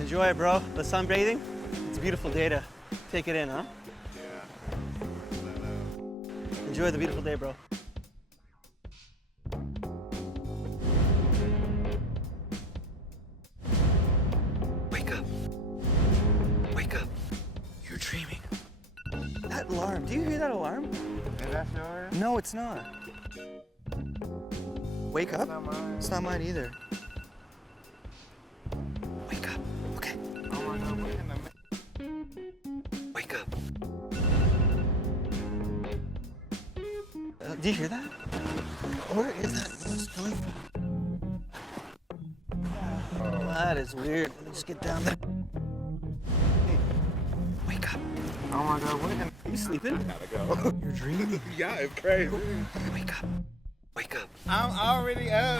Enjoy it, bro. The sunbathing. It's a beautiful day to take it in, huh? Enjoy the beautiful day, bro. Wake up. Wake up. You're dreaming. That alarm. Do you hear that alarm? Is that yours? No, it's not. Wake up? Not mine. It's not mine either. Wake up. Okay. Oh my God, wait in the Wake up. Do you hear that? Where is that voice coming from? That is weird. Let me just get down there. Hey, wake up. Oh my God, wait in Are you sleeping? Gotta go. You're dreaming. Yeah, it's crazy. Wake up. Wake up. I'm already up.